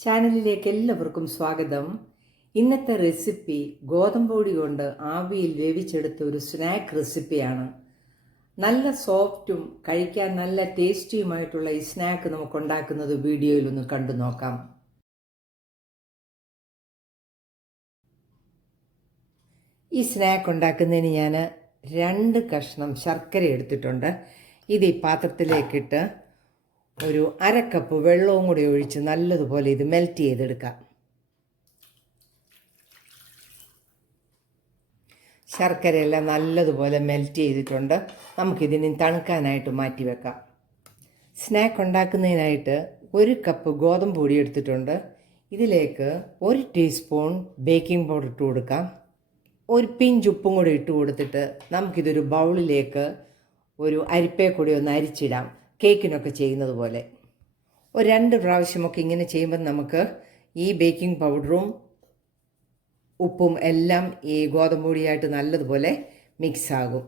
ചാനലിലേക്ക് എല്ലാവർക്കും സ്വാഗതം. ഇന്നത്തെ റെസിപ്പി ഗോതമ്പ് പൊടി കൊണ്ട് ആവിയിൽ വേവിച്ചെടുത്ത ഒരു സ്നാക്ക് റെസിപ്പിയാണ്. നല്ല സോഫ്റ്റും കഴിക്കാൻ നല്ല ടേസ്റ്റിയുമായിട്ടുള്ള ഈ സ്നാക്ക് നമുക്ക് ഉണ്ടാക്കുന്നത് വീഡിയോയിൽ ഒന്ന് കണ്ടു നോക്കാം. ഈ സ്നാക്ക് ഉണ്ടാക്കുന്നതിന് ഞാൻ 2 കഷ്ണം ശർക്കര എടുത്തിട്ടുണ്ട്. ഇത് ഈ പാത്രത്തിലേക്കിട്ട് ഒരു 1/2 കപ്പ് വെള്ളവും കൂടി ഒഴിച്ച് നല്ലതുപോലെ ഇത് മെൽറ്റ് ചെയ്തെടുക്കാം. ശർക്കരയെല്ലാം നല്ലതുപോലെ മെൽറ്റ് ചെയ്തിട്ടുണ്ട്. നമുക്കിതിന് തണുക്കാനായിട്ട് മാറ്റി വെക്കാം. സ്നാക്ക് ഉണ്ടാക്കുന്നതിനായിട്ട് 1 കപ്പ് ഗോതമ്പ് പൊടി എടുത്തിട്ടുണ്ട്. ഇതിലേക്ക് 1 ടീസ്പൂൺ ബേക്കിംഗ് പൗഡർ ഇട്ട് കൊടുക്കാം. 1 പിഞ്ച് ഉപ്പും കൂടി ഇട്ട് കൊടുത്തിട്ട് നമുക്കിതൊരു ബൗളിലേക്ക് ഒരു അരിപ്പയെ കൂടി ഒന്ന് അരിച്ചിടാം. കേക്കിനൊക്കെ ചെയ്യുന്നത് പോലെ ഒരു 2 പ്രാവശ്യമൊക്കെ ഇങ്ങനെ ചെയ്യുമ്പോൾ നമുക്ക് ഈ ബേക്കിംഗ് പൗഡറും ഉപ്പും എല്ലാം ഈ ഗോതമ്പ് പൊടിയായിട്ട് നല്ലതുപോലെ മിക്സ് ആകും.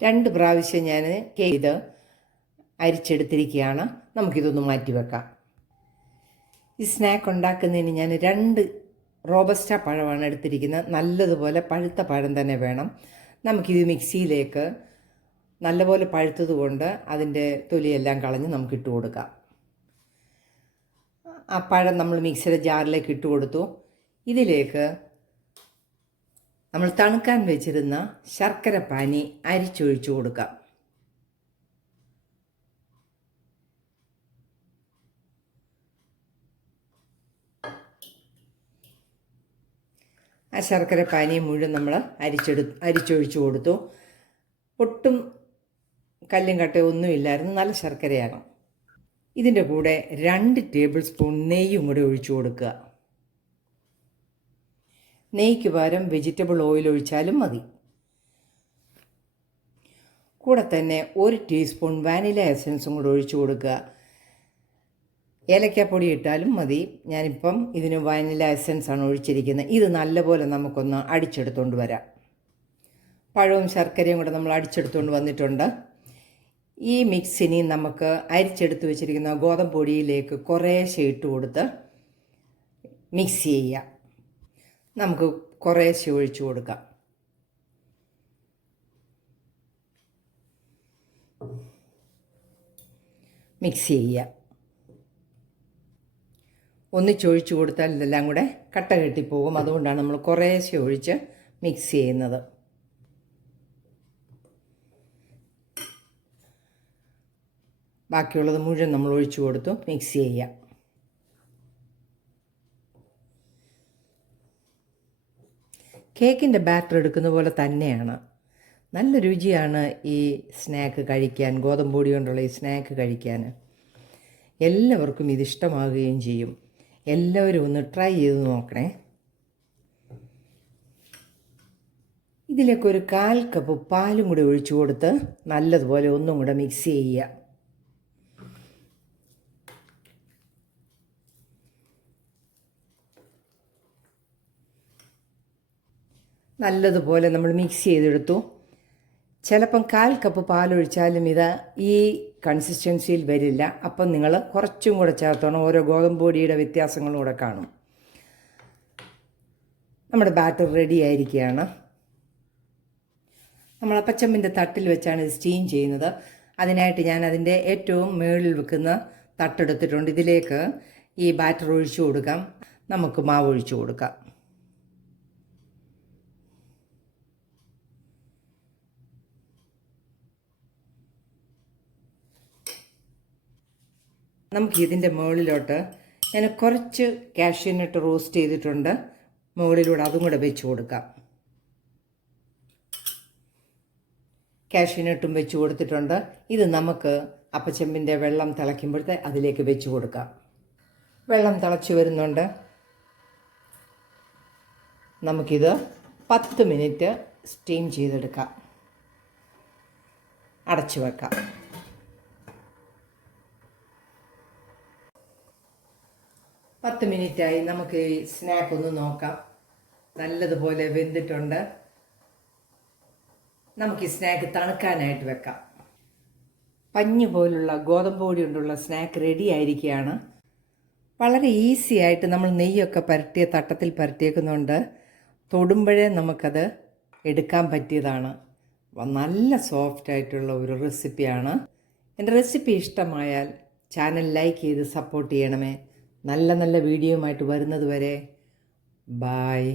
2 പ്രാവശ്യം ഞാൻ ഇത് അരിച്ചെടുത്തിരിക്കുകയാണ്. നമുക്കിതൊന്ന് മാറ്റി വെക്കാം. ഈ സ്നാക്ക് ഉണ്ടാക്കുന്നതിന് ഞാൻ 2 റോബസ്റ്റ പഴമാണ് എടുത്തിരിക്കുന്നത്. നല്ലതുപോലെ പഴുത്ത പഴം തന്നെ വേണം. നമുക്കിത് മിക്സിയിലേക്ക് നല്ലപോലെ പഴുത്തത് കൊണ്ട് അതിൻ്റെ തൊലിയെല്ലാം കളഞ്ഞ് നമുക്കിട്ട് കൊടുക്കാം. ആ പഴം നമ്മൾ മിക്സിയുടെ ജാറിലേക്ക് ഇട്ട് കൊടുത്തു. ഇതിലേക്ക് നമ്മൾ തണുക്കാൻ വെച്ചിരുന്ന ശർക്കര പാനി അരിച്ചൊഴിച്ചു കൊടുക്കാം. ആ ശർക്കര പാനി മുഴുവൻ നമ്മൾ അരിച്ചൊഴിച്ചു കൊടുത്തു. ഒട്ടും കല്ലും കട്ടയും ഒന്നുമില്ലായിരുന്നു, നല്ല ശർക്കരയാണ്. ഇതിൻ്റെ കൂടെ 2 ടേബിൾ സ്പൂൺ നെയ്യും കൂടെ ഒഴിച്ചു കൊടുക്കുക. നെയ്ക്ക് പകരം വെജിറ്റബിൾ ഓയിൽ ഒഴിച്ചാലും മതി. കൂടെ തന്നെ 1 ടീസ്പൂൺ വാനില എസൻസും കൂടെ ഒഴിച്ചു കൊടുക്കുക. ഏലക്കാപ്പൊടി ഇട്ടാലും മതി. ഞാനിപ്പം ഇതിന് വാനില എസൻസാണ് ഒഴിച്ചിരിക്കുന്നത്. ഇത് നല്ലപോലെ നമുക്കൊന്ന് അടിച്ചെടുത്തുകൊണ്ട് വരാം. പഴവും ശർക്കരയും കൂടെ നമ്മൾ അടിച്ചെടുത്തുകൊണ്ട് വന്നിട്ടുണ്ട്. ഈ മിക്സിനി നമുക്ക് അരിച്ചെടുത്ത് വെച്ചിരിക്കുന്ന ഗോതമ്പ് പൊടിയിലേക്ക് കുറേശ്ശെ ഇട്ട് കൊടുത്ത് മിക്സ് ചെയ്യാം. നമുക്ക് കുറേശ്ശെ ഒഴിച്ചു കൊടുക്കാം. മിക്സ് ചെയ്യുക. ഒന്നിച്ചൊഴിച്ചു കൊടുത്താൽ ഇതെല്ലാം കൂടെ കട്ട കെട്ടിപ്പോകും. അതുകൊണ്ടാണ് നമ്മൾ കുറേശ്ശെ ഒഴിച്ച് മിക്സ് ചെയ്യുന്നത്. ബാക്കിയുള്ളത് മുഴുവൻ നമ്മൾ ഒഴിച്ചു കൊടുത്തു മിക്സ് ചെയ്യാം. കേക്കിൻ്റെ ബാറ്റർ എടുക്കുന്ന പോലെ തന്നെയാണ്. നല്ല രുചിയാണ് ഈ സ്നാക്ക് കഴിക്കാൻ, ഗോതമ്പ് പൊടി കൊണ്ടുള്ള ഈ സ്നാക്ക് കഴിക്കാൻ. എല്ലാവർക്കും ഇതിഷ്ടമാകുകയും ചെയ്യും. എല്ലാവരും ഒന്ന് ട്രൈ ചെയ്ത് നോക്കണേ. ഇതിലേക്ക് ഒരു 1/4 കപ്പ് പാലും കൂടി ഒഴിച്ചു കൊടുത്ത് നല്ലതുപോലെ ഒന്നും കൂടെ മിക്സ് ചെയ്യുക. നല്ലതുപോലെ നമ്മൾ മിക്സ് ചെയ്തെടുത്തു. ചിലപ്പം 1/4 കപ്പ് പാലൊഴിച്ചാലും ഇത് ഈ കൺസിസ്റ്റൻസിയിൽ വരില്ല. അപ്പം നിങ്ങൾ കുറച്ചും കൂടെ ചേർത്തോണം. ഓരോ ഗോതമ്പ് പൊടിയുടെ വ്യത്യാസങ്ങളും കൂടെ കാണും. നമ്മുടെ ബാറ്റർ റെഡി ആയിരിക്കുകയാണ്. നമ്മൾ അപ്പച്ചമ്മിൻ്റെ തട്ടിൽ വെച്ചാണ് ഇത് സ്റ്റീം ചെയ്യുന്നത്. അതിനായിട്ട് ഞാൻ അതിൻ്റെ ഏറ്റവും മുകളിൽ വെക്കുന്ന തട്ടെടുത്തിട്ടുണ്ട്. ഇതിലേക്ക് ഈ ബാറ്റർ ഒഴിച്ചു കൊടുക്കാം. നമുക്ക് മാവ് ഒഴിച്ചു കൊടുക്കാം. നമുക്ക് ഇതിൻ്റെ മുകളിലോട്ട് ഞാൻ കുറച്ച് കാഷ്യൂനട്ട് റോസ്റ്റ് ചെയ്തിട്ടുണ്ട്. മുകളിലൂടെ അതും കൂടെ വെച്ച് കൊടുക്കാം. കാഷ്യൂനട്ടും വെച്ച് കൊടുത്തിട്ടുണ്ട്. ഇത് നമുക്ക് അപ്പച്ചെമ്പിൻ്റെ വെള്ളം തിളയ്ക്കുമ്പോഴത്തെ അതിലേക്ക് വെച്ച് കൊടുക്കാം. വെള്ളം തിളച്ച് വരുന്നുണ്ട്. നമുക്കിത് 10 മിനിറ്റ് സ്റ്റീം ചെയ്തെടുക്കാം. അടച്ചു വെക്കാം. 10 മിനിറ്റായി. നമുക്ക് ഈ സ്നാക്ക് ഒന്ന് നോക്കാം. നല്ലതുപോലെ വെന്തിട്ടുണ്ട്. നമുക്ക് ഈ സ്നാക്ക് തണുക്കാനായിട്ട് വെക്കാം. പഞ്ഞി പോലുള്ള ഗോതമ്പ് പൊടി കൊണ്ടുള്ള സ്നാക്ക് റെഡി ആയിരിക്കുകയാണ്. വളരെ ഈസി ആയിട്ട് നമ്മൾ നെയ്യൊക്കെ പുരട്ടിയ തട്ടത്തിൽ പുരട്ടിയേക്കുന്നതുകൊണ്ട് തൊടുമ്പോഴേ നമുക്കത് എടുക്കാൻ പറ്റിയതാണ്. നല്ല സോഫ്റ്റായിട്ടുള്ള ഒരു റെസിപ്പിയാണ്. എൻ്റെ റെസിപ്പി ഇഷ്ടമായാൽ ചാനൽ ലൈക്ക് ചെയ്ത് സപ്പോർട്ട് ചെയ്യണമേ. നല്ല നല്ല വീഡിയോയുമായിട്ട് വരുന്നത് വരെ ബായ്.